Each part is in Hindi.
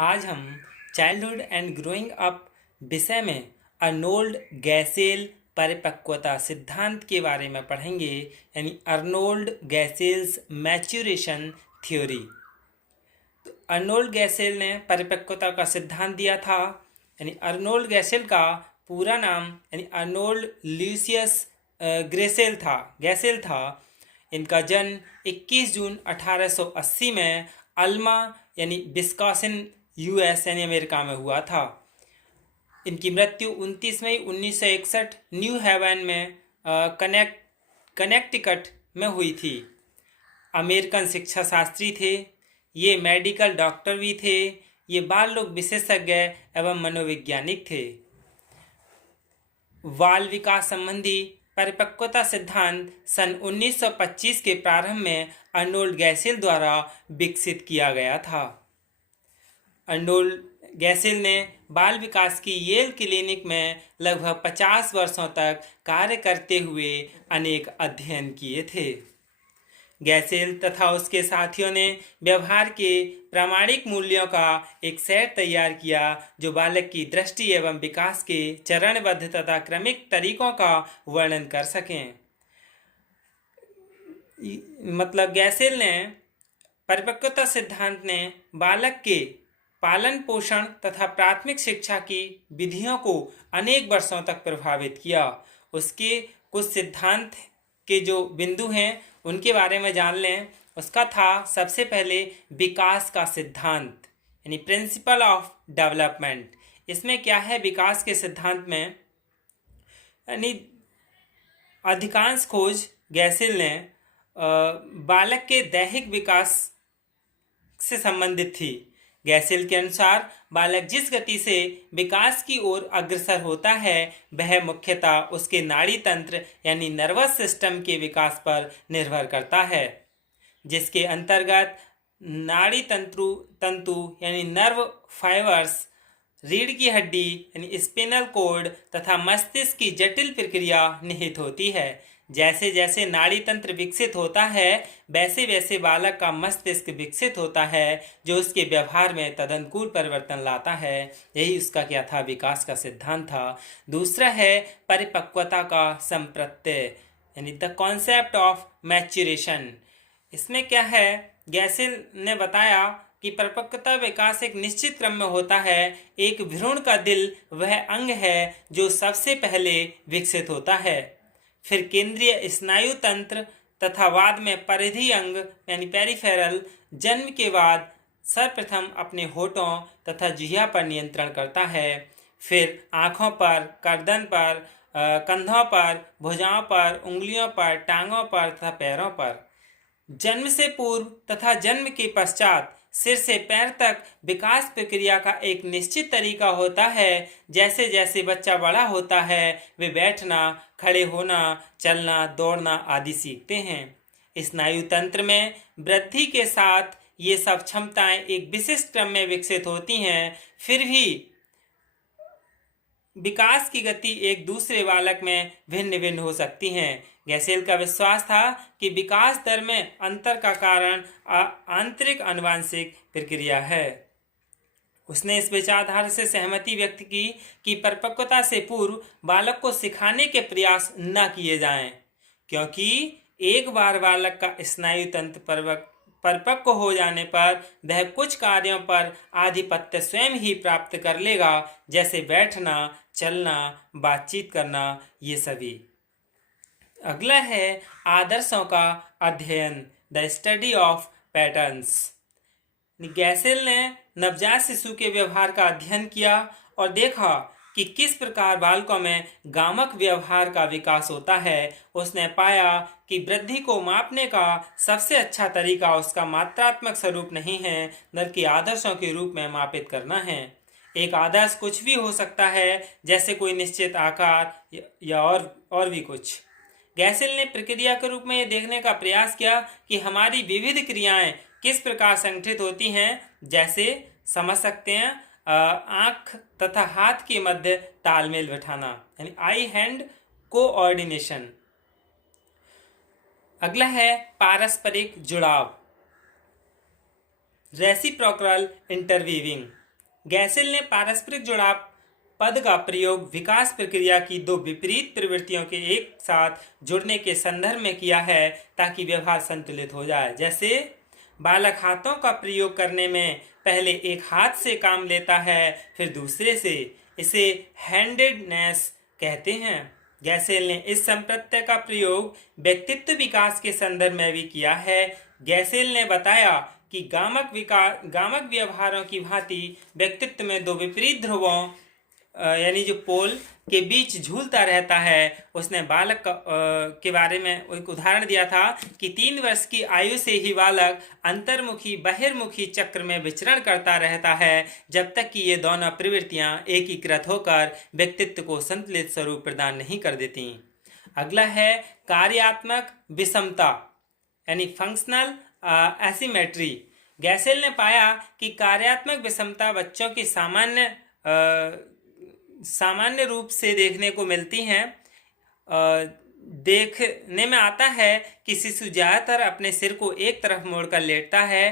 आज हम चाइल्डहुड एंड ग्रोइंग अप विषय में अर्नोल्ड गैसेल परिपक्वता सिद्धांत के बारे में पढ़ेंगे, यानी अर्नोल्ड गैसेल्स मैच्योरेशन थ्योरी। तो अर्नोल्ड गैसेल ने परिपक्वता का सिद्धांत दिया था। यानी अर्नोल्ड गैसेल का पूरा नाम यानी अर्नोल्ड ल्यूसियस गैसेल था। इनका जन्म 21 जून 1880 में अल्मा यानी विस्कॉसिन यूएस यानी अमेरिका में हुआ था। इनकी मृत्यु 29 मई 1961 न्यू हेवन में कनेक्टिकट में हुई थी। अमेरिकन शिक्षा शास्त्री थे, ये मेडिकल डॉक्टर भी थे, ये बाल रोग विशेषज्ञ एवं मनोवैज्ञानिक थे। बाल विकास संबंधी परिपक्वता सिद्धांत सन 1925 के प्रारंभ में अर्नोल्ड गैसेल द्वारा विकसित किया गया था। अर्नोल्ड गैसेल ने बाल विकास की येल क्लिनिक में लगभग 50 वर्षों तक कार्य करते हुए अनेक अध्ययन किए थे। गैसेल तथा उसके साथियों ने व्यवहार के प्रामाणिक मूल्यों का एक सेट तैयार किया जो बालक की दृष्टि एवं विकास के चरणबद्ध तथा क्रमिक तरीकों का वर्णन कर सकें। मतलब गैसेल ने परिपक्वता सिद्धांत ने बालक के पालन पोषण तथा प्राथमिक शिक्षा की विधियों को अनेक वर्षों तक प्रभावित किया। उसके कुछ सिद्धांत के जो बिंदु हैं उनके बारे में जान लें। उसका था सबसे पहले विकास का सिद्धांत यानी प्रिंसिपल ऑफ डेवलपमेंट। इसमें क्या है विकास के सिद्धांत में, यानी अधिकांश खोज गैसेल ने बालक के दैहिक विकास से संबंधित थी। गैसेल के अनुसार बालक जिस गति से विकास की ओर अग्रसर होता है वह मुख्यतः उसके नाड़ी तंत्र यानी नर्वस सिस्टम के विकास पर निर्भर करता है, जिसके अंतर्गत नाड़ी तंतु यानी नर्व फाइबर्स, रीढ़ की हड्डी यानी स्पिनल कॉर्ड तथा मस्तिष्क की जटिल प्रक्रिया निहित होती है। जैसे जैसे नाड़ी तंत्र विकसित होता है वैसे वैसे बालक का मस्तिष्क विकसित होता है जो उसके व्यवहार में तदनुकूल परिवर्तन लाता है। यही उसका क्या था, विकास का सिद्धांत था। दूसरा है परिपक्वता का संप्रत्यय यानी द कॉन्सेप्ट ऑफ मैच्योरेशन। इसमें क्या है, गैसेल ने बताया कि परिपक्वता विकास एक निश्चित क्रम में होता है। एक भ्रूण का दिल वह अंग है जो सबसे पहले विकसित होता है, फिर केंद्रीय स्नायु तंत्र तथा बाद में परिधि अंग यानी पेरिफेरल जन्म के बाद सर्वप्रथम अपने होठों तथा जिह्वा पर नियंत्रण करता है, फिर आँखों पर, गर्दन पर, कंधों पर, भुजाओं पर, उंगलियों पर, टांगों पर तथा पैरों पर। जन्म से पूर्व तथा जन्म के पश्चात सिर से पैर तक विकास प्रक्रिया का एक निश्चित तरीका होता है। जैसे जैसे बच्चा बड़ा होता है वे बैठना, खड़े होना, चलना, दौड़ना आदि सीखते हैं। स्नायु तंत्र में वृद्धि के साथ ये सब क्षमताएं एक विशिष्ट क्रम में विकसित होती हैं, फिर भी विकास की गति एक दूसरे बालक में भिन्न भिन्न हो सकती हैं। गैसेल का विश्वास था कि विकास दर में अंतर का कारण आंतरिक आनुवंशिक प्रक्रिया है। उसने इस विचारधारा से सहमति व्यक्त की कि परिपक्वता से पूर्व बालक को सिखाने के प्रयास न किए जाएं, क्योंकि एक बार बालक का स्नायु तंत्र परिपक्व हो जाने पर वह कुछ कार्यों पर आधिपत्य स्वयं ही प्राप्त कर लेगा, जैसे बैठना, चलना, बातचीत करना, ये सभी। अगला है आदर्शों का अध्ययन, द स्टडी ऑफ पैटर्न्स। गैसेल ने नवजात शिशु के व्यवहार का अध्ययन किया और देखा कि किस प्रकार बालकों में गामक व्यवहार का विकास होता है। उसने पाया कि वृद्धि को मापने का सबसे अच्छा तरीका उसका मात्रात्मक स्वरूप नहीं है, बल्कि आदर्शों के रूप में मापित करना है। एक आदर्श कुछ भी हो सकता है, जैसे कोई निश्चित आकार या और भी कुछ। गैसेल ने प्रक्रिया के रूप में ये देखने का प्रयास किया कि हमारी विविध क्रियाएं किस प्रकार संगठित होती हैं। जैसे समझ सकते हैं आंख तथा हाथ के मध्य तालमेल बिठाना यानी आई हैंड कोऑर्डिनेशन। अगला है पारस्परिक जुड़ाव, रेसिप्रोकल इंटरवीविंग। गैसेल ने पारस्परिक जुड़ाव पद का प्रयोग विकास प्रक्रिया की दो विपरीत प्रवृत्तियों के एक साथ जुड़ने के संदर्भ में किया है ताकि व्यवहार संतुलित हो जाए। जैसे बालक हाथों का प्रयोग करने में पहले एक हाथ से काम लेता है फिर दूसरे से, इसे हैंडेडनेस कहते हैं। गैसेल ने इस संप्रत्यय का प्रयोग व्यक्तित्व विकास के संदर्भ में भी किया है। गैसेल ने बताया कि गामक व्यवहारों की भांति व्यक्तित्व में दो विपरीत ध्रुवों यानी जो पोल के बीच झूलता रहता है। उसने बालक के बारे में एक उदाहरण दिया था कि 3 वर्ष की आयु से ही बालक अंतर्मुखी बहिर्मुखी चक्र में विचरण करता रहता है जब तक कि ये दोनों प्रवृत्तियां एकीकृत होकर व्यक्तित्व को संतुलित स्वरूप प्रदान नहीं कर देती। अगला है कार्यात्मक विषमता यानी फंक्शनल एसिमेट्री। गैसेल ने पाया कि कार्यात्मक विषमता बच्चों की सामान्य रूप से देखने को मिलती हैं। देखने में आता है कि शिशु ज़्यादातर अपने सिर को एक तरफ मोड़कर लेटता है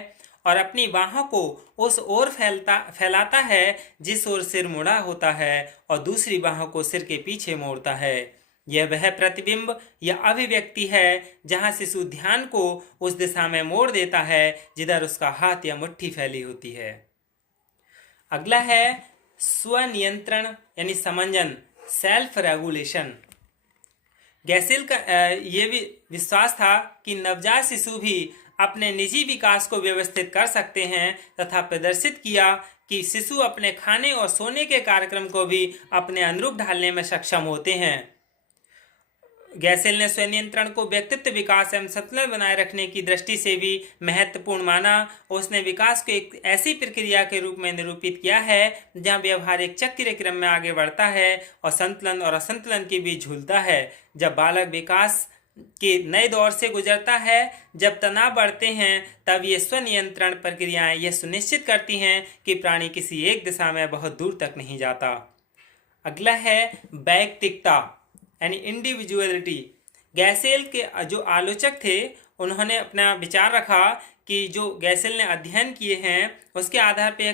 और अपनी बाहों को उस ओर फैलाता है जिस ओर सिर मुड़ा होता है और दूसरी बाहों को सिर के पीछे मोड़ता है। यह वह प्रतिबिंब या अभिव्यक्ति है जहां शिशु ध्यान को उस दिशा में मोड़ देता है जिधर उसका हाथ या मुट्ठी फैली होती है। अगला है स्वनियंत्रण यानी समंजन, सेल्फ रेगुलेशन। गैसेल का ये भी विश्वास था कि नवजात शिशु भी अपने निजी विकास को व्यवस्थित कर सकते हैं तथा प्रदर्शित किया कि शिशु अपने खाने और सोने के कार्यक्रम को भी अपने अनुरूप ढालने में सक्षम होते हैं। गैसेल ने स्वनियंत्रण को व्यक्तित्व विकास एवं संतुलन बनाए रखने की दृष्टि से भी महत्वपूर्ण माना। उसने विकास को एक ऐसी प्रक्रिया के रूप में निरूपित किया है जहां व्यवहार एक चक्रीय क्रम में आगे बढ़ता है और संतुलन और असंतुलन के बीच झूलता है। जब बालक विकास के नए दौर से गुजरता है, जब तनाव बढ़ते हैं, तब ये स्वनियंत्रण प्रक्रियाएं यह सुनिश्चित करती हैं कि प्राणी किसी एक दिशा में बहुत दूर तक नहीं जाता। अगला है वैयक्तिकता यानी इंडिविजुअलिटी। गैसेल के जो आलोचक थे उन्होंने अपना विचार रखा कि जो गैसेल ने अध्ययन किए हैं उसके आधार पर यह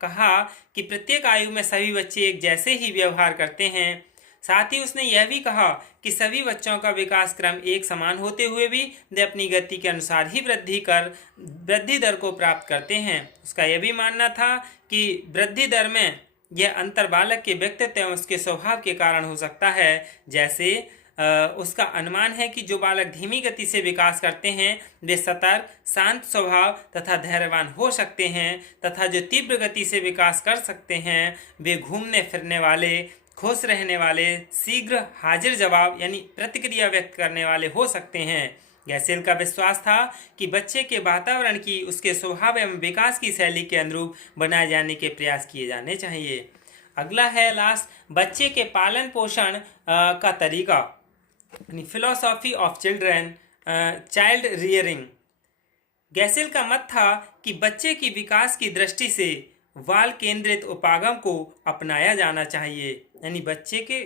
कहा कि प्रत्येक आयु में सभी बच्चे एक जैसे ही व्यवहार करते हैं। साथ ही उसने यह भी कहा कि सभी बच्चों का विकास क्रम एक समान होते हुए भी वे अपनी गति के अनुसार ही वृद्धि दर को प्राप्त करते हैं। उसका यह भी मानना था कि वृद्धि दर में यह अंतर बालक के व्यक्तित्व एवं उसके स्वभाव के कारण हो सकता है। जैसे उसका अनुमान है कि जो बालक धीमी गति से विकास करते हैं वे सतर्क, शांत स्वभाव तथा धैर्यवान हो सकते हैं तथा जो तीव्र गति से विकास कर सकते हैं वे घूमने फिरने वाले, खुश रहने वाले, शीघ्र हाजिर जवाब यानी प्रतिक्रिया व्यक्त करने वाले हो सकते हैं। गैसेल का विश्वास था कि बच्चे के वातावरण की उसके स्वभाव एवं विकास की शैली के अनुरूप बनाए जाने के प्रयास किए जाने चाहिए। अगला है बच्चे के पालन पोषण का तरीका यानी फिलॉसॉफी ऑफ चाइल्ड रियरिंग। गैसेल का मत था कि बच्चे की विकास की दृष्टि से बाल केंद्रित उपागम को अपनाया जाना चाहिए यानी बच्चे के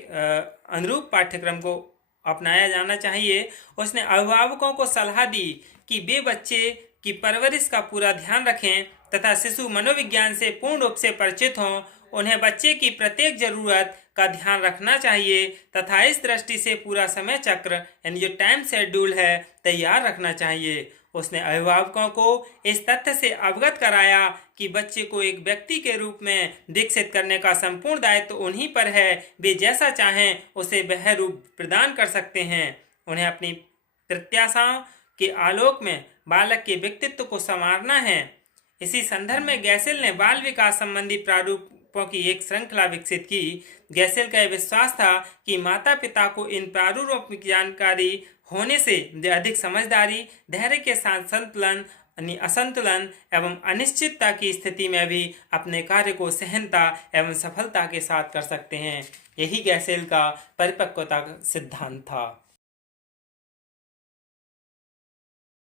अनुरूप पाठ्यक्रम को अपनाया जाना चाहिए। उसने अभिभावकों को सलाह दी कि वे बच्चे की परवरिश का पूरा ध्यान रखें तथा शिशु मनोविज्ञान से पूर्ण रूप से परिचित हों। उन्हें बच्चे की प्रत्येक जरूरत का ध्यान रखना चाहिए तथा इस दृष्टि से पूरा समय चक्र यानी जो टाइम शेड्यूल है तैयार रखना चाहिए। उसने अभिभावकों को इस तथ्य से अवगत कराया कि बच्चे को एक व्यक्ति के रूप में विकसित करने का संपूर्ण दायित्व उन्हीं पर है। वे जैसा चाहें उसे वह रूप प्रदान कर सकते हैं। उन्हें अपनी प्रत्याशाओं के आलोक में बालक के व्यक्तित्व को संवारना है। इसी संदर्भ में गैसेल ने बाल विकास संबंधी प्रारूपों की एक श्रृंखला विकसित की। गैसेल का यह विश्वास था कि माता पिता को इन प्रारूपों की जानकारी होने से वे अधिक समझदारी, धैर्य के साथ संतुलन, असंतुलन एवं अनिश्चितता की स्थिति में भी अपने कार्य को सहनता एवं सफलता के साथ कर सकते हैं। यही गैसेल का परिपक्वता का सिद्धांत था।